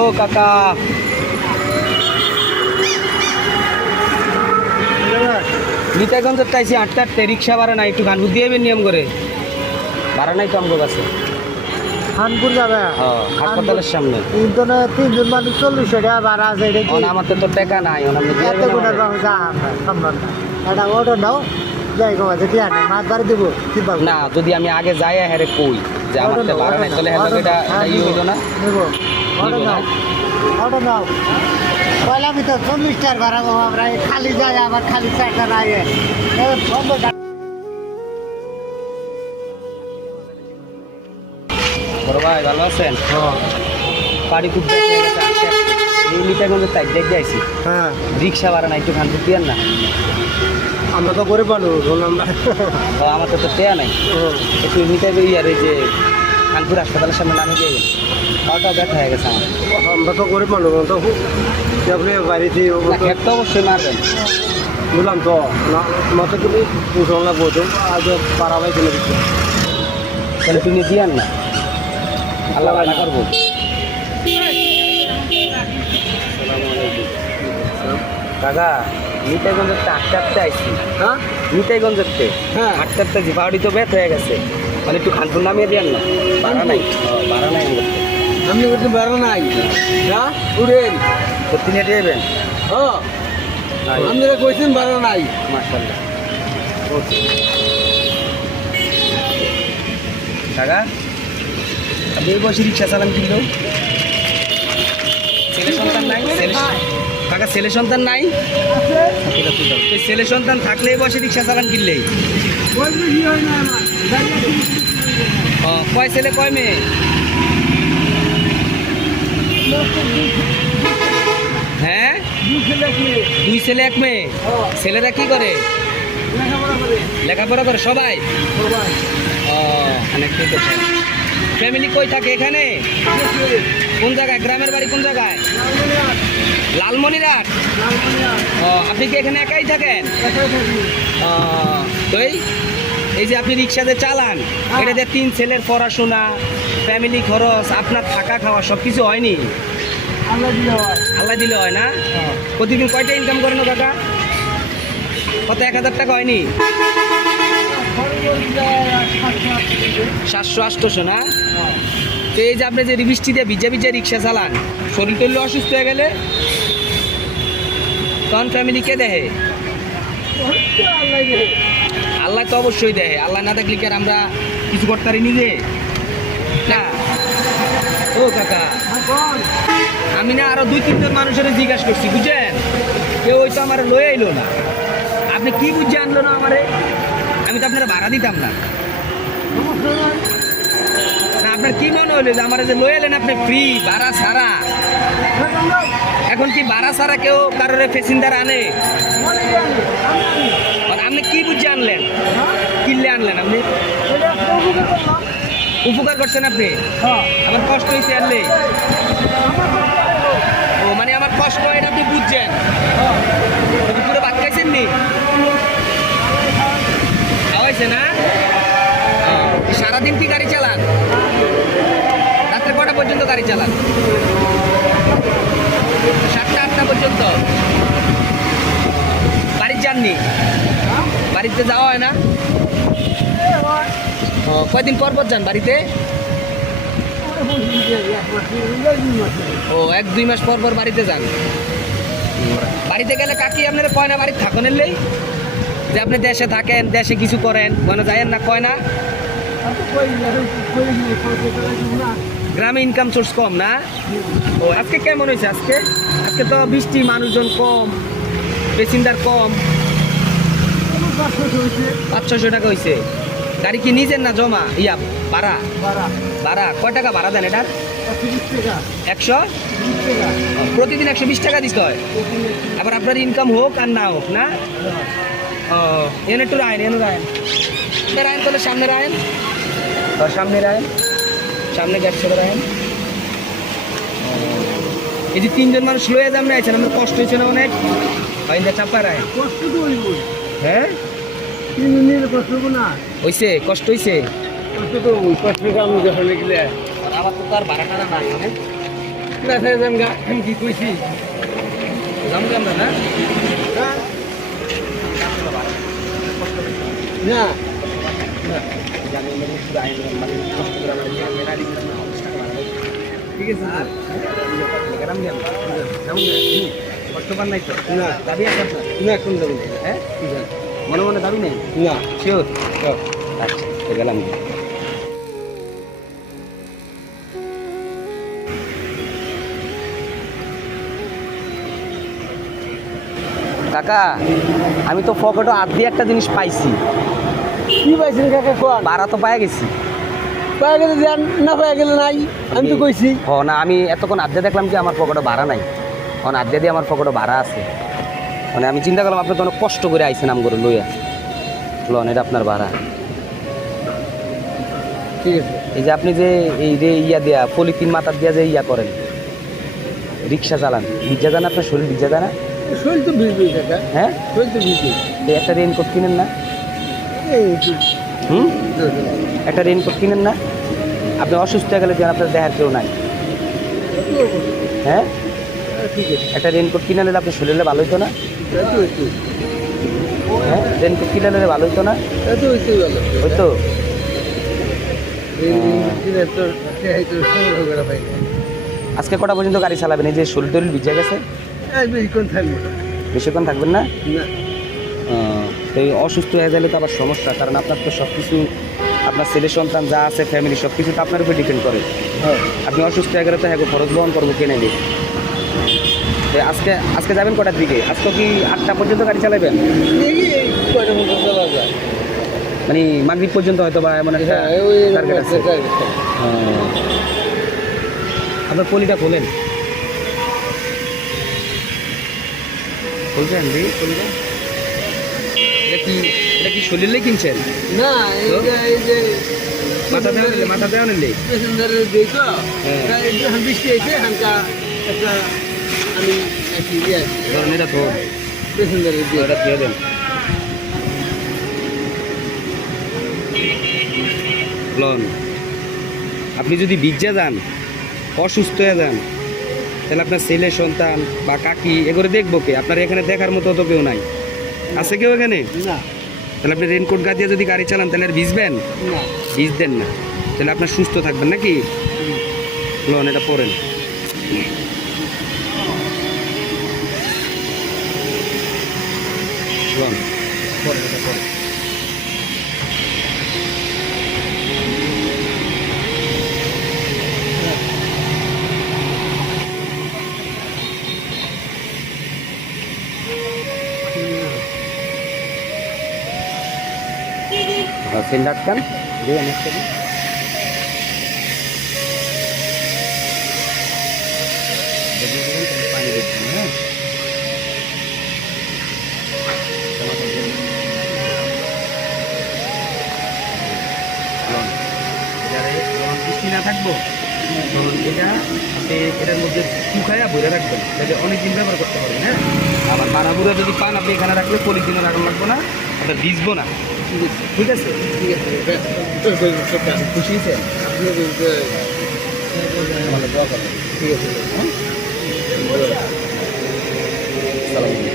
ও কাকা, নিতাইগঞ্জের চাইছি 8টা রিক্সা ভাড়া নাই, একটু খানপুর দিয়ে নিয়ম করে ভাড়া নাই তো আমগো কাছে। খানপুর যাবে হাসপাতালের সামনে তিনজন মানুষ 40 টাকা ভাড়া আছে। আমার তো টাকা নাই, এত গুণের বাবু যা সম্ভব না। একটা অটো নাও, যাই গো মাঝে দিয়ে আনে মাছ বাড়ি দিব না। যদি আমি আগে যাই হ্যাঁ কই যে আমার তো ভাড়া নাই, তাহলে হ্যাঁ এটা ই হইলো না। নেব অটো নাও, অটো নাও। পয়লা আমি তো 40 টাকা ভাড়া পাবো আমরা, খালি যাই আবার খালি টাকা নাই। বড় ভাই ভালো আছেন? বাড়ি খুব বেশি হয়ে গেছে, এই নিতাইগঞ্জের তাই দেখে আইছি। হ্যাঁ, রিক্সা ভাড়া নাই, একটু খানপুর দিয়েন না। আমরা তো গরিব মানুষ, আমরা আমার তো টেয়া নাই, একটু নিতাই ইয়ার এই যে খানপুর হাসপাতালের সামনে নামে দিয়ে পাওয়াটা ব্যথা হয়ে গেছে আমার। আমরা তো গরিব মানুষ, তো আপনি বাড়িতে খেত তো অবশ্যই মারবেন, বুঝলাম তো না। মতো তুমি পুষলা বোঝো আজ পাড়াবাই চলে দিচ্ছে, তাহলে তুমি দিয়ান না, আল্লাহ ভালো করবো। কাকা নিতাইগঞ্জের 8টা আইসি। হ্যাঁ, নিতাইগঞ্জের হ্যাঁ 8টা বাড়ি তো ব্যথা হয়ে গেছে, মানে একটু খানপুর নামিয়ে দিয়ান না। ভাড়া নাই, ভাড়া নাই আপনি বলছেন ভাড়া নাই? হ্যাঁ উঠেন, সত্যি নিয়ে যাবেন। হ্যাঁ আপনারা কইছেন ভাড়া নাই। মাশাআল্লাহ। কাকা আপনি এই বয়সে রিক্সা চালান কিন্তু ছেলে সন্তান নাই? কাকা ছেলে সন্তান নাই? এই ছেলে সন্তান থাকলে এই বয়সে রিক্সা চালান কিনলেই। কয় ছেলে কয় মেয়ে? হ্যাঁ, 2 ছেলে 1 মেয়ে। ছেলেরা কি করে? লেখাপড়া করে সবাই? অনেক ঠিক আছে। ফ্যামিলি কই থাকে এখানে? কোন জায়গায়? গ্রামের বাড়ি কোন জায়গায়? লালমনিরহাট। আপনি কি এখানে একাই থাকেন? তো এই যে আপনি রিক্সাতে চালান, এটা যে 3 ছেলের পড়াশোনা, ফ্যামিলি খরচ, আপনার থাকা খাওয়া সব কিছু হয়নি? আল্লাহ দিলে হয় না? প্রতিদিন কয়টা ইনকাম করেন কাকা? কত 1000 টাকা হয়নি? 700-800 না? তো এই যে আপনি যে বৃষ্টিতে ভিজে ভিজে রিক্সা চালান, শরীর টরীর অসুস্থ হয়ে গেলে তখন ফ্যামিলি কে দেখে? আল্লাহ তো অবশ্যই দেখে। আল্লাহ না দেখলে কি আর আমরা কিছু করতে পারি নিজে? না। ও কাকা, আমি না আরো 2-3 জন মানুষের জিজ্ঞাসা করছি, বুঝছেন? কেউ হয়তো আমার লয়ে এলো না। আপনি কি বুঝে আনলো না আমারে? আমি তো আপনারা ভাড়া দিতাম না। আপনার কি মনে হলো যে আমার যে লয়ে এলেন আপনি ফ্রি ভাড়া ছাড়া? এখন কি ভাড়া ছাড়া কেউ কারোর প্যাসেঞ্জার আনে? আপনি কি বুঝে আনলেন? কিনলে আনলেন আপনি? উপকার করছেন আপনি? আমার কষ্ট হয়েছে আনলে? ও মানে আমার কষ্ট এটা আপনি বুঝছেন? পুরো ভাত খাইছেন নি? খাওয়াইছে না? সারাদিন কি গাড়ি চালান? রাত্রে কটা পর্যন্ত গাড়ি চালান? 7টা-8টা পর্যন্ত। বাড়ির যাননি? বাড়িতে যাওয়া হয় না? কয়দিন পর পর যান বাড়িতে? ও 1-2 মাস পর পর বাড়িতে যান। বাড়িতে গেলে কাকি আপনারা কয় না বাড়িতে থাকেন এলেই যে আপনি দেশে থাকেন, দেশে কিছু করেন, মানে যায়েন না? কয় না? গ্রামে ইনকাম সোর্স কম না? ও আজকে কেমন হয়েছে? আজকে তো বৃষ্টি, মানুষজন কম, প্যাসেঞ্জার কম। 500-600 টাকা হয়েছে। গাড়ি কি নিজের না জমা? ভাড়া? ভাড়া কয় টাকা ভাড়া দেন এটার? 100? প্রতিদিন 120 টাকা দিতে হয়। আবার আপনার ইনকাম হোক আর না হোক না? এনে একটু রায়েন, রায়েন তাহলে সামনে রায়েন, সামনে গ্যাস ছেড়ে রায়েন। এই যে 3 জন মানুষ লয়ে যান না, আমার কষ্ট হয়েছে না অনেক? চাপা রায়েন। হ্যাঁ হয়েছে, কষ্ট হয়েছে। কষ্ট তো কষ্ট আমি যখন গেলে আমার তো তার ভাড়া টাড়া নাই, ব্যথায় জামগা আমি কি কইছি জামু আমরা না না ঠিক আছে কষ্ট পান নাই তো না দাবি আছে আপনার না কোন দাবি নেই হ্যাঁ মনে মনে দাবি নেই না শিওর আচ্ছা তো গেলাম কাকা আমি তো পকেটে হাত দিয়ে একটা জিনিস পাইছি কি পাইছেন কাকা কোন ভাড়া তো পাই গেছি পায়ে গেলে যান না পায়ে গেলে নাই আমি তো কইছি হ না আমি এতক্ষণ আড্ডা দেখলাম কি আমার পকেটে ভাড়া নাই এখন আড্ডা দিয়ে আমার পকেটে ভাড়া আছে মানে আমি চিন্তা করলাম আপনি তো অনেক কষ্ট করে আইসেন আম করে লইয়া লন এটা আপনার ভাড়া ঠিক আছে এই যে আপনি যে এই যে ইয়া দেয়া পলিথিন মাথার দিয়া যে ইয়া করেন রিক্সা চালান ভিজা যান আপনার শরীর ভিজা যায় না শরীর তো ভিজবে কাকা হ্যাঁ শরীর তো ভিজবে এই একটা রেইনকোট কিনেন না এই হুম একটা রেইনকোট কিনেন না আপনি অসুস্থ হয়ে গেলে যেন আপনার দেখার কেউ নাই হ্যাঁ ঠিক আছে একটা রেইনকোট কিনে নিলে আপনার শরীরে ভালো হতো না এত হইতো হ্যাঁ রেইনকোট কিনে নিলে ভালো হতো না এত হইতো ভালো হয়তো এই দিনে তো তো সংগ্রহ করা পাই আজকে কটা পর্যন্ত গাড়ি চালাবেন এই যে শরীর টরীর ভিজে গেছে এই বেশিক্ষণ থাকবো বেশিক্ষণ থাকবেন না না তো এই অসুস্থ হয়ে গেলে তো আবার সমস্যা কারণ আপনার তো সব কিছু আপনার ছেলে সন্তান যা আছে ফ্যামিলি সব কিছু তো আপনার উপর ডিপেন্ড করে হ্যাঁ আপনি অসুস্থ হয়ে গেলে তো হ্যাঁ খরচ বহন করবো কিনে দিই আজকে আজকে যাবেন কটার দিকে আজকে কি 8টা পর্যন্ত গাড়ি চালাবেন এই কয়টা মতো চলা যায় মানে মাগরিব পর্যন্ত হয়তো বা এমন একটা হ্যাঁ ওই টার্গেট আছে আপনার পলিটা খোলেন খুলছেন দি পলিটা এটা কি শরীরে কিনছেন না এই যে মাথা দেওয়া নিলে প্যাসেঞ্জারের দিই তো হ্যাঁ। এখন বৃষ্টি হয়েছে হালকা একটা আমি একটি ইয়ে আছে ধরেন এটা তো প্যাসেঞ্জারের দিয়ে এটা দিয়ে দেন লন আপনি যদি ভিজা যান অসুস্থ হয়ে যান তাহলে আপনার ছেলে সন্তান বা কাকি এগুলো দেখবো কে আপনার এখানে দেখার মতো তো কেউ নাই আছে কেউ এখানে না তাহলে আপনি রেনকোট গা দিয়ে যদি গাড়ি চালান তাহলে আর ভিজবেন না ভিজতেন না তাহলে আপনার সুস্থ থাকবেন নাকি লন এটা পরেন লন পরেন এটা পরেন সেন্ড আটকান দিয়ে অনেক পানি দিচ্ছেন হ্যাঁ বৃষ্টি না থাকবো তখন এটা আপনি এটার মধ্যে শুকায়া ভরে রাখবেন তাহলে অনেকদিন ব্যবহার করতে পারবেন হ্যাঁ আবার পানাগুলো যদি পান আপনি এখানে রাখলে পলিথিনে রাখা লাগবো না আপনার ভিজবো না ঠিক আছে ঠিক আছে খুশি হয়েছে ঠিক আছে সালাম